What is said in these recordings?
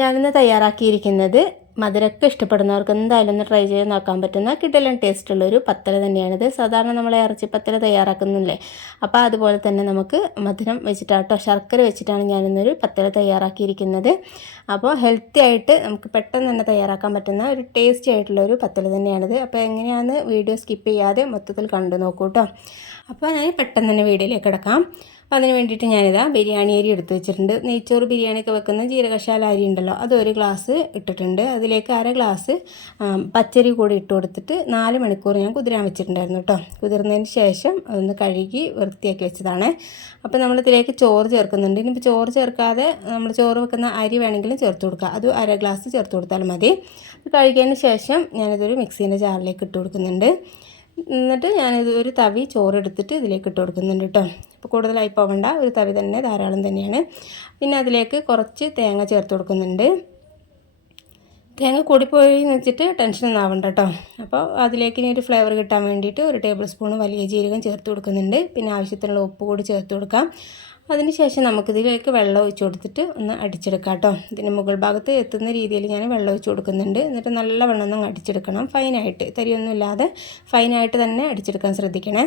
ഞാനിന്ന് തയ്യാറാക്കിയിരിക്കുന്നത് മധുരമൊക്കെ ഇഷ്ടപ്പെടുന്നവർക്ക് എന്തായാലും ഒന്ന് ട്രൈ ചെയ്ത് നോക്കാൻ പറ്റുന്ന കിട്ടലും ടേസ്റ്റുള്ള ഒരു പത്തല തന്നെയാണിത്. സാധാരണ നമ്മൾ ഇറച്ചി പത്തല തയ്യാറാക്കുന്നില്ലേ? അപ്പോൾ അതുപോലെ തന്നെ നമുക്ക് മധുരം വെച്ചിട്ടാട്ടോ ശർക്കര വെച്ചിട്ടാണ് ഞാനിന്നൊരു പത്തല തയ്യാറാക്കിയിരിക്കുന്നത്. അപ്പോൾ ഹെൽത്തി ആയിട്ട് നമുക്ക് പെട്ടെന്ന് തന്നെ തയ്യാറാക്കാൻ പറ്റുന്ന ഒരു ടേസ്റ്റി ആയിട്ടുള്ള ഒരു പത്തല തന്നെയാണിത്. അപ്പോൾ എങ്ങനെയാണെന്ന് വീഡിയോ സ്കിപ്പ് ചെയ്യാതെ മൊത്തത്തിൽ കണ്ടു നോക്കൂ കേട്ടോ അപ്പോൾ ഞാൻ പെട്ടെന്ന് തന്നെ വീഡിയോയിലേക്ക് കിടക്കാം. അപ്പോൾ അതിന് വേണ്ടിയിട്ട് ഞാനിതാ ബിരിയാണി അരി എടുത്ത് വെച്ചിട്ടുണ്ട്. നെയ്ച്ചോറ് ബിരിയാണിയൊക്കെ വെക്കുന്ന ജീരകശാല അരി ഉണ്ടല്ലോ അത് ഒരു ഗ്ലാസ് ഇട്ടിട്ടുണ്ട്. അതിലേക്ക് അര ഗ്ലാസ് പച്ചരി കൂടി ഇട്ട് കൊടുത്തിട്ട് നാല് മണിക്കൂർ ഞാൻ കുതിരാൻ വെച്ചിട്ടുണ്ടായിരുന്നു കേട്ടോ. കുതിർന്നതിന് ശേഷം അതൊന്ന് കഴുകി വൃത്തിയാക്കി വെച്ചതാണ്. അപ്പോൾ നമ്മൾ ഇതിലേക്ക് ചോറ് ചേർക്കുന്നുണ്ട്. ഇനിയിപ്പോൾ ചോറ് ചേർക്കാതെ നമ്മൾ ചോറ് വെക്കുന്ന അരി വേണമെങ്കിലും ചേർത്ത് കൊടുക്കുക അത് അര ഗ്ലാസ് ചേർത്ത് കൊടുത്താൽ മതി. കഴുകിയതിന് ശേഷം ഞാനിതൊരു മിക്സീന്റെ ജാറിലേക്ക് ഇട്ട് കൊടുക്കുന്നുണ്ട്. എന്നിട്ട് ഞാനിത് ഒരു തവി ചോറ് എടുത്തിട്ട് ഇതിലേക്ക് ഇട്ട് കൊടുക്കുന്നുണ്ട് കേട്ടോ. കൂടുതലായി പോകണ്ട ഒരു തവി തന്നെ ധാരാളം തന്നെയാണ്. പിന്നെ അതിലേക്ക് കുറച്ച് തേങ്ങ ചേർത്ത് കൊടുക്കുന്നുണ്ട്. തേങ്ങ കൂടിപ്പോയി എന്ന് വെച്ചിട്ട് ടെൻഷനൊന്നും ആവണ്ട കേട്ടോ അപ്പോൾ അതിലേക്ക് ഇനി ഒരു ഫ്ലേവർ കിട്ടാൻ വേണ്ടിയിട്ട് ഒരു ടേബിൾ സ്പൂൺ വലിയ ജീരകം ചേർത്ത് കൊടുക്കുന്നുണ്ട്. പിന്നെ ആവശ്യത്തിനുള്ള ഉപ്പ് കൂടി ചേർത്ത് കൊടുക്കാം. അതിനുശേഷം നമുക്കിതിലേക്ക് വെള്ളം ഒഴിച്ച് കൊടുത്തിട്ട് ഒന്ന് അടിച്ചെടുക്കാം കേട്ടോ ഇതിന് മുകൾ ഭാഗത്ത് എത്തുന്ന രീതിയിൽ ഞാൻ വെള്ളം ഒഴിച്ച് കൊടുക്കുന്നുണ്ട്. എന്നിട്ട് നല്ല വെള്ളം ഒന്ന് അടിച്ചെടുക്കണം. ഫൈനായിട്ട് തരിയൊന്നും ഇല്ലാതെ ഫൈനായിട്ട് തന്നെ അടിച്ചെടുക്കാൻ ശ്രദ്ധിക്കണേ.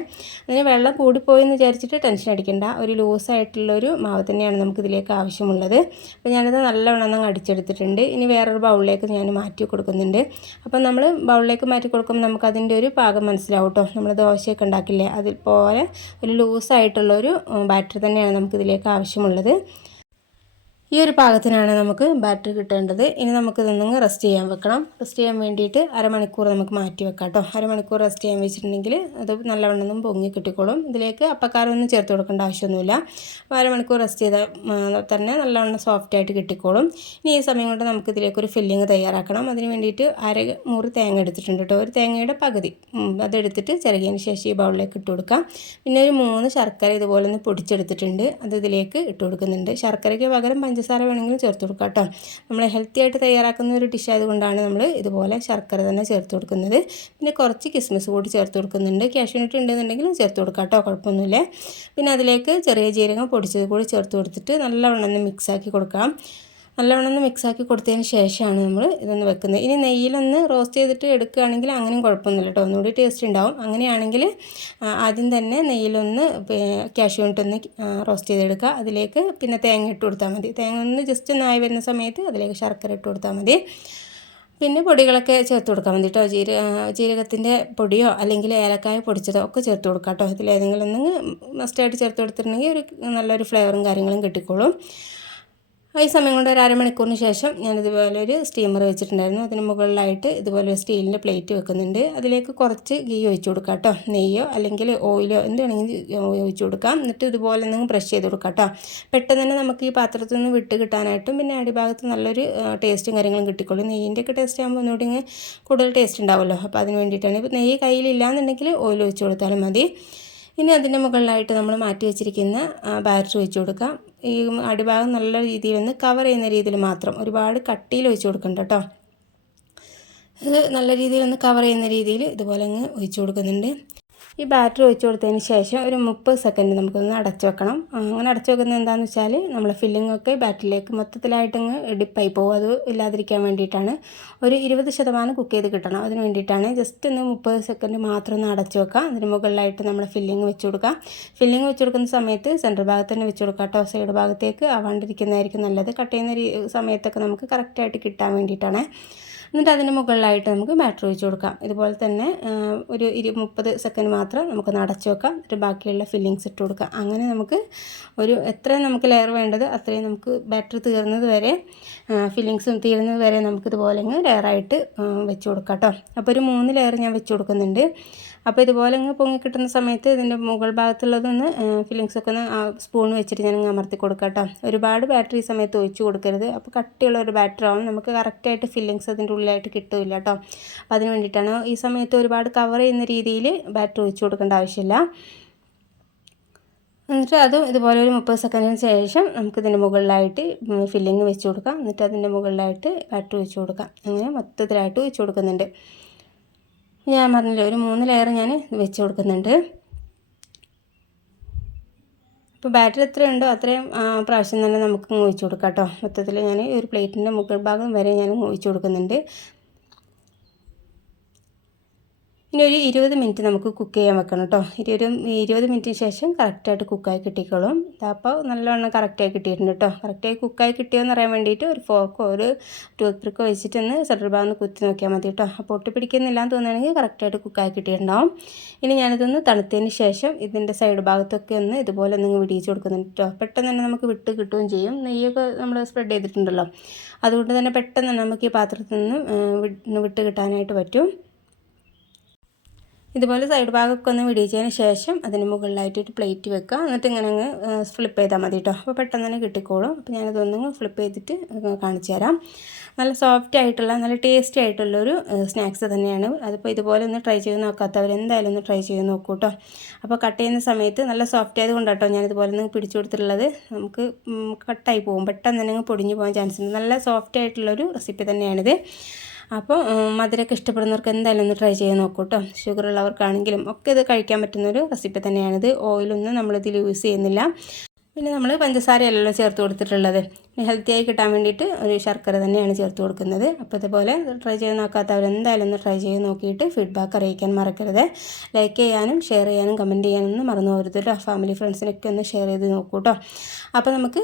അതിന് വെള്ളം കൂടിപ്പോയി എന്ന് വിചാരിച്ചിട്ട് ടെൻഷൻ അടിക്കേണ്ട. ഒരു ലൂസായിട്ടുള്ളൊരു മാവ് തന്നെയാണ് നമുക്കിതിലേക്ക് ആവശ്യമുള്ളത്. അപ്പോൾ ഞാനത് നല്ല വെള്ളം ഒന്ന് അടിച്ചെടുത്തിട്ടുണ്ട്. ഇനി വേറൊരു ബൗളിലേക്ക് ഞാൻ മാറ്റി കൊടുക്കുന്നുണ്ട്. അപ്പോൾ നമ്മൾ ബൗളിലേക്ക് മാറ്റി കൊടുക്കുമ്പോൾ നമുക്ക് അതിന്റെ ഒരു പാകം മനസ്സിലാവും കേട്ടോ. നമ്മൾ ദോശയൊക്കെ ഉണ്ടാക്കില്ലേ? അതിൽ പോലെ ഒരു ലൂസായിട്ടുള്ളൊരു ബാറ്റർ തന്നെയാണ് നമുക്ക് നമുക്കിതിലേക്ക് ആവശ്യമുള്ളത്. ഈ ഒരു പാകത്തിനാണ് നമുക്ക് ബാറ്ററി കിട്ടേണ്ടത്. ഇനി നമുക്ക് ഇതൊന്നും റെസ്റ്റ് ചെയ്യാൻ വെക്കണം. റെസ്റ്റ് ചെയ്യാൻ വേണ്ടിയിട്ട് അരമണിക്കൂർ നമുക്ക് മാറ്റി വെക്കാം കേട്ടോ. അരമണിക്കൂർ റെസ്റ്റ് ചെയ്യാൻ വെച്ചിട്ടുണ്ടെങ്കിൽ അത് നല്ലവണ്ണം പൊങ്ങി കിട്ടിക്കോളും. ഇതിലേക്ക് അപ്പക്കാരൊന്നും ചേർത്ത് കൊടുക്കേണ്ട ആവശ്യമൊന്നുമില്ല. അപ്പോൾ അരമണിക്കൂർ റെസ്റ്റ് ചെയ്താൽ തന്നെ നല്ലവണ്ണം സോഫ്റ്റ് ആയിട്ട് കിട്ടിക്കോളും. ഇനി ഈ സമയം കൊണ്ട് നമുക്ക് ഇതിലേക്ക് ഒരു ഫില്ലിങ് തയ്യാറാക്കണം. അതിന് വേണ്ടിയിട്ട് അര മുറി തേങ്ങ എടുത്തിട്ടുണ്ട് കേട്ടോ. ഒരു തേങ്ങയുടെ പകുതി. അതെടുത്തിട്ട് ചിറകിയതിന് ശേഷം ഈ ബൗളിലേക്ക് ഇട്ട് കൊടുക്കാം. പിന്നെ ഒരു മൂന്ന് ശർക്കര ഇതുപോലെ ഒന്ന് പൊടിച്ചെടുത്തിട്ടുണ്ട്. അത് ഇതിലേക്ക് ഇട്ട് കൊടുക്കുന്നുണ്ട്. ശർക്കരയ്ക്ക് പകരം പഞ്ചസാര വേണമെങ്കിലും ചേർത്ത് കൊടുക്കാം കേട്ടോ. നമ്മൾ ഹെൽത്തി ആയിട്ട് തയ്യാറാക്കുന്ന ഒരു ഡിഷ് ആയതുകൊണ്ടാണ് നമ്മൾ ഇതുപോലെ ശർക്കര തന്നെ ചേർത്ത് കൊടുക്കുന്നത്. പിന്നെ കുറച്ച് കിസ്മിസ് കൂടി ചേർത്ത് കൊടുക്കുന്നുണ്ട്. ക്യാഷ്യൂനട്ട് ഉണ്ടെന്നുണ്ടെങ്കിലും ചേർത്ത് കൊടുക്കാം കേട്ടോ കുഴപ്പമൊന്നുമില്ല. പിന്നെ അതിലേക്ക് ചെറിയ ജീരകം പൊടിച്ചത് കൂടി ചേർത്ത് കൊടുത്തിട്ട് നല്ലവണ്ണം മിക്സാക്കി കൊടുക്കാം. നല്ലവണ്ണം ഒന്ന് മിക്സാക്കി കൊടുത്തതിന് ശേഷമാണ് നമ്മൾ ഇതൊന്ന് വെക്കുന്നത്. ഇനി നെയ്യിലൊന്ന് റോസ്റ്റ് ചെയ്തിട്ട് എടുക്കുകയാണെങ്കിൽ അങ്ങനെയും കുഴപ്പമൊന്നുമില്ല കേട്ടോ ഒന്നുകൂടി ടേസ്റ്റ് ഉണ്ടാവും. അങ്ങനെയാണെങ്കിൽ ആദ്യം തന്നെ നെയ്യിലൊന്ന് ക്യാഷ്യൂ ഇട്ടൊന്ന് റോസ്റ്റ് ചെയ്തെടുക്കുക. അതിലേക്ക് പിന്നെ തേങ്ങ ഇട്ട് കൊടുത്താൽ മതി. തേങ്ങ ഒന്ന് ജസ്റ്റ് ഒന്ന് ആയി വരുന്ന സമയത്ത് അതിലേക്ക് ശർക്കര ഇട്ട് കൊടുത്താൽ മതി. പിന്നെ പൊടികളൊക്കെ ചേർത്ത് കൊടുക്കാൻ മതി കേട്ടോ ജീര ജീരകത്തിന്റെ പൊടിയോ അല്ലെങ്കിൽ ഏലക്കായ പൊടിച്ചതോ ഒക്കെ ചേർത്ത് കൊടുക്കാം കേട്ടോ ഇതിലേതെങ്കിലും ഒന്ന് മസ്റ്റായിട്ട് ചേർത്ത് കൊടുത്തിട്ടുണ്ടെങ്കിൽ ഒരു നല്ലൊരു ഫ്ലേവറും കാര്യങ്ങളും കിട്ടിക്കോളും. ഈ സമയം കൊണ്ട് ഒരു അരമണിക്കൂറിന് ശേഷം ഞാൻ ഇതുപോലെ ഒരു സ്റ്റീമർ വെച്ചിട്ടുണ്ടായിരുന്നു. അതിന് മുകളിലായിട്ട് ഇതുപോലെ സ്റ്റീലിന്റെ പ്ലേറ്റ് വെക്കുന്നുണ്ട്. അതിലേക്ക് കുറച്ച് ഗീ ഒഴിച്ചു കൊടുക്കാം കേട്ടോ. നെയ്യോ അല്ലെങ്കിൽ ഓയിലോ എന്ത് വേണമെങ്കിലും ഒഴിച്ച് കൊടുക്കാം. എന്നിട്ട് ഇതുപോലെ എന്തെങ്കിലും ബ്രഷ് ചെയ്ത് കൊടുക്കാം കേട്ടോ. പെട്ടെന്ന് തന്നെ നമുക്ക് ഈ പാത്രത്തിൽ നിന്ന് വിട്ട് കിട്ടാനായിട്ടും പിന്നെ അടിഭാഗത്ത് നല്ലൊരു ടേസ്റ്റും കാര്യങ്ങളും കിട്ടിക്കോളും. നെയ്യിന്റെ ഒക്കെ ടേസ്റ്റ് ആകുമ്പോൾ ഒന്നുകൂടി കൂടുതൽ ടേസ്റ്റ് ഉണ്ടാവുമല്ലോ. അപ്പോൾ അതിന് വേണ്ടിയിട്ടാണ്. ഇപ്പോൾ നെയ്യ് കയ്യിലില്ലാന്നുണ്ടെങ്കിൽ ഓയിൽ ഒഴിച്ചു കൊടുത്താലും മതി. ഇനി അതിന്റെ മുകളിലായിട്ട് നമ്മൾ മാറ്റി വെച്ചിരിക്കുന്ന ബാറ്റർ ഒഴിച്ച് കൊടുക്കാം. ഈ അടിഭാഗം നല്ല രീതിയിൽ ഒന്ന് കവർ ചെയ്യുന്ന രീതിയിൽ മാത്രം ഒരുപാട് കട്ടിയിൽ ഒഴിച്ചു കൊടുക്കണ്ട കേട്ടോ ഇത് നല്ല രീതിയിൽ ഒന്ന് കവർ ചെയ്യുന്ന രീതിയിൽ ഇതുപോലെ അങ്ങ് ഒഴിച്ചു കൊടുക്കുന്നുണ്ട്. ഈ ബാറ്ററി ഒഴിച്ചു കൊടുത്തതിന് ശേഷം ഒരു മുപ്പത് സെക്കൻഡ് നമുക്കൊന്ന് അടച്ചു വെക്കണം. അങ്ങനെ അടച്ചു വെക്കുന്നത് എന്താണെന്ന് വെച്ചാൽ നമ്മൾ ഫില്ലിംഗ് ഒക്കെ ബാറ്ററിലേക്ക് മൊത്തത്തിലായിട്ടങ്ങ് ഡിപ്പായി പോകും. അത് ഇല്ലാതിരിക്കാൻ വേണ്ടിയിട്ടാണ്. ഒരു ഇരുപത് ശതമാനം കുക്ക് ചെയ്ത് കിട്ടണം. അതിന് വേണ്ടിയിട്ടാണ് ജസ്റ്റ് ഒന്ന് മുപ്പത് സെക്കൻഡ് മാത്രം ഒന്ന് അടച്ചു വെക്കാം അതിന് മുകളിലായിട്ട് നമ്മൾ ഫില്ലിംഗ് വെച്ച് കൊടുക്കാം ഫില്ലിംഗ് വെച്ച് കൊടുക്കുന്ന സമയത്ത് സെന്റർ ഭാഗത്ത് തന്നെ വെച്ച് കൊടുക്കാം കേട്ടോ സൈഡ് ഭാഗത്തേക്ക് ആവാണ്ടിരിക്കുന്നതായിരിക്കും നല്ലത്. കട്ട് ചെയ്യുന്ന സമയത്തൊക്കെ നമുക്ക് കറക്റ്റായിട്ട് കിട്ടാൻ വേണ്ടിയിട്ടാണ്. എന്നിട്ട് അതിന് മുകളിലായിട്ട് നമുക്ക് ബാറ്ററി ഒഴിച്ച് കൊടുക്കാം. ഇതുപോലെ തന്നെ ഒരു ഇരു മുപ്പത് സെക്കൻഡ് മാത്രം നമുക്ക് അടച്ചു വെക്കാം. എന്നിട്ട് ബാക്കിയുള്ള ഫില്ലിങ്സ് ഇട്ട് കൊടുക്കാം. അങ്ങനെ നമുക്ക് ഒരു എത്രയും നമുക്ക് ലെയർ വേണ്ടത് അത്രയും നമുക്ക് ബാറ്ററി തീർന്നത് വരെ ഫില്ലിങ്സും തീരുന്നത് വരെ നമുക്കിതുപോലെ ലെയറായിട്ട് വെച്ച് കൊടുക്കാം കേട്ടോ അപ്പോൾ ഒരു മൂന്ന് ലെയർ ഞാൻ വെച്ച് കൊടുക്കുന്നുണ്ട്. അപ്പോൾ ഇതുപോലെ അങ്ങ് പൊങ്ങി കിട്ടുന്ന സമയത്ത് ഇതിന്റെ മുകൾ ഭാഗത്തുള്ളതൊന്ന് ഫില്ലിങ്സൊക്കെ ഒന്ന് സ്പൂൺ വെച്ചിട്ട് ഞാൻ അമർത്തി കൊടുക്കാം ഒരുപാട് ബാറ്ററി സമയത്ത് ഒഴിച്ച് കൊടുക്കരുത്. അപ്പോൾ കട്ടിയുള്ള ഒരു ബാറ്ററി ആവും. നമുക്ക് കറക്റ്റായിട്ട് ഫില്ലിങ്സ് അതിന്റെ ഉള്ളിലായിട്ട് കിട്ടില്ല കേട്ടോ. അപ്പോൾ അതിന് വേണ്ടിയിട്ടാണ് ഈ സമയത്ത് ഒരുപാട് കവർ ചെയ്യുന്ന രീതിയിൽ ബാറ്ററി ഒഴിച്ച് കൊടുക്കേണ്ട ആവശ്യമില്ല. എന്നിട്ട് അതും ഇതുപോലെ ഒരു മുപ്പത് സെക്കൻഡിന് ശേഷം നമുക്കിതിന്റെ മുകളിലായിട്ട് ഫില്ലിങ് വെച്ച് കൊടുക്കാം. എന്നിട്ട് അതിന്റെ മുകളിലായിട്ട് ബാറ്ററി വെച്ച് കൊടുക്കാം. അങ്ങനെ മൊത്തത്തിലായിട്ട് വെച്ച് കൊടുക്കുന്നുണ്ട്. ഞാൻ പറഞ്ഞില്ലേ ഒരു മൂന്ന് ലെയർ ഞാൻ വെച്ച് കൊടുക്കുന്നുണ്ട്. അപ്പോൾ ബാറ്റർ എത്ര ഉണ്ടോ അത്രയും പ്രാവശ്യം തന്നെ നമുക്ക് ഒഴിച്ചു കൊടുക്കാം കേട്ടോ. മൊത്തത്തിൽ ഞാൻ ഒരു പ്ലേറ്റിന്റെ മുകൾ ഭാഗം വരെ ഞാൻ ഒഴിച്ചു കൊടുക്കുന്നുണ്ട്. ഇനി ഒരു ഇരുപത് മിനിറ്റ് നമുക്ക് കുക്ക് ചെയ്യാൻ വെക്കണം കേട്ടോ ഇരുപത് ഇരുപത് മിനിറ്റിന് ശേഷം കറക്റ്റായിട്ട് കുക്കായി കിട്ടിക്കോളും. അപ്പോൾ നല്ലവണ്ണം കറക്റ്റായി കിട്ടിയിട്ടുണ്ട് കേട്ടോ കറക്റ്റായി കുക്കായി കിട്ടിയോന്ന് അറിയാൻ വേണ്ടിയിട്ട് ഒരു ഫോർക്കോ ഒരു ടൂത്ത് പിക്കോ വെച്ചിട്ടൊന്ന് സെൻട്രൽ ഭാഗം കുത്തി നോക്കിയാൽ മതി കേട്ടോ അപ്പോൾ ഒട്ടി പിടിക്കുന്നില്ല എന്ന് തോന്നുകയാണെങ്കിൽ കറക്റ്റായിട്ട് കുക്കായി കിട്ടിയിട്ടുണ്ടാവും. ഇനി ഞാനിതൊന്ന് തണുത്തതിന് ശേഷം ഇതിന്റെ സൈഡ് ഭാഗത്തൊക്കെ ഒന്ന് ഇതുപോലെ ഒന്ന് വിടിയിച്ച് കൊടുക്കുന്നുണ്ട് കേട്ടോ പെട്ടെന്ന് തന്നെ നമുക്ക് വിട്ട് കിട്ടുകയും ചെയ്യും. നെയ്യൊക്കെ നമ്മൾ സ്പ്രെഡ് ചെയ്തിട്ടുണ്ടല്ലോ. അതുകൊണ്ട് തന്നെ പെട്ടെന്ന് നമുക്ക് ഈ പാത്രത്തിൽ നിന്ന് വിട്ട് കിട്ടാനായിട്ട് പറ്റും. ഇതുപോലെ സൈഡ് ഭാഗമൊക്കെ ഒന്ന് വിടിയിച്ചതിന് ശേഷം അതിന് മുകളിലായിട്ട് ഒരു പ്ലേറ്റ് വെക്കുക. എന്നിട്ട് ഇങ്ങനെ അങ്ങ് ഫ്ലിപ്പ് ചെയ്താൽ മതി കേട്ടോ അപ്പോൾ പെട്ടെന്ന് തന്നെ കിട്ടിക്കോളും. അപ്പോൾ ഞാനതൊന്നും ഫ്ലിപ്പ് ചെയ്തിട്ട് കാണിച്ചു തരാം. നല്ല സോഫ്റ്റ് ആയിട്ടുള്ള നല്ല ടേസ്റ്റി ആയിട്ടുള്ളൊരു സ്നാക്സ് തന്നെയാണ്. അതിപ്പോൾ ഇതുപോലെ ഒന്ന് ട്രൈ ചെയ്ത് നോക്കാത്തവർ എന്തായാലും ഒന്ന് ട്രൈ ചെയ്ത് നോക്കൂ കേട്ടോ അപ്പോൾ കട്ട് ചെയ്യുന്ന സമയത്ത് നല്ല സോഫ്റ്റ് ആയത് കൊണ്ടാട്ടോ ഞാൻ ഇതുപോലെ ഒന്ന് പിടിച്ചു കൊടുത്തിട്ടുള്ളത്. നമുക്ക് കട്ടായി പോകും. പെട്ടെന്ന് തന്നെ പൊടിഞ്ഞു പോകാൻ ചാൻസ് ഉണ്ട്. നല്ല സോഫ്റ്റ് ആയിട്ടുള്ളൊരു റെസിപ്പി തന്നെയാണിത്. അപ്പോൾ മധുരമൊക്കെ ഇഷ്ടപ്പെടുന്നവർക്ക് എന്തായാലും ഒന്ന് ട്രൈ ചെയ്ത് നോക്കൂ കേട്ടോ ഷുഗർ ഉള്ളവർക്കാണെങ്കിലും ഒക്കെ ഇത് കഴിക്കാൻ പറ്റുന്നൊരു റെസിപ്പി തന്നെയാണിത്. ഓയിലൊന്നും നമ്മളിതിൽ യൂസ് ചെയ്യുന്നില്ല. പിന്നെ നമ്മൾ പഞ്ചസാരയല്ലല്ലോ ചേർത്ത് കൊടുത്തിട്ടുള്ളത്. ഹെൽത്തി ആയി കിട്ടാൻ വേണ്ടിയിട്ട് ഒരു ശർക്കര തന്നെയാണ് ചേർത്ത് കൊടുക്കുന്നത്. അപ്പോൾ ഇതുപോലെ ട്രൈ ചെയ്ത് നോക്കാത്തവർ എന്തായാലും ഒന്ന് ട്രൈ ചെയ്ത് നോക്കിയിട്ട് ഫീഡ്ബാക്ക് അറിയിക്കാൻ മറക്കരുത്. ലൈക്ക് ചെയ്യാനും ഷെയർ ചെയ്യാനും കമന്റ് ചെയ്യാനൊന്നും മറന്നു പോകരുത് ഫാമിലി ഫ്രണ്ട്സിനൊക്കെ ഒന്ന് ഷെയർ ചെയ്ത് നോക്കൂ കേട്ടോ അപ്പോൾ നമുക്ക്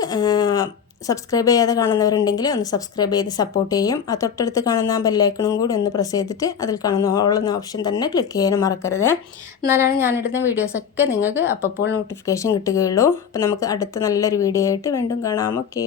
സബ്സ്ക്രൈബ് ചെയ്യാതെ കാണുന്നവരുണ്ടെങ്കിൽ ഒന്ന് സബ്സ്ക്രൈബ് ചെയ്ത് സപ്പോർട്ട് ചെയ്യും. ആ തൊട്ടടുത്ത് കാണുന്ന ആ ബെല്ലൈക്കണും കൂടി ഒന്ന് പ്രസ് ചെയ്തിട്ട് അതിൽ കാണുന്ന ഓൾ എന്ന ഓപ്ഷൻ തന്നെ ക്ലിക്ക് ചെയ്യാനും മറക്കരുത്. എന്നാലാണ് ഞാനിടുന്ന വീഡിയോസൊക്കെ നിങ്ങൾക്ക് അപ്പോൾ നോട്ടിഫിക്കേഷൻ കിട്ടുകയുള്ളൂ. അപ്പോൾ നമുക്ക് അടുത്ത നല്ലൊരു വീഡിയോ ആയിട്ട് വീണ്ടും കാണാം. ഓക്കെ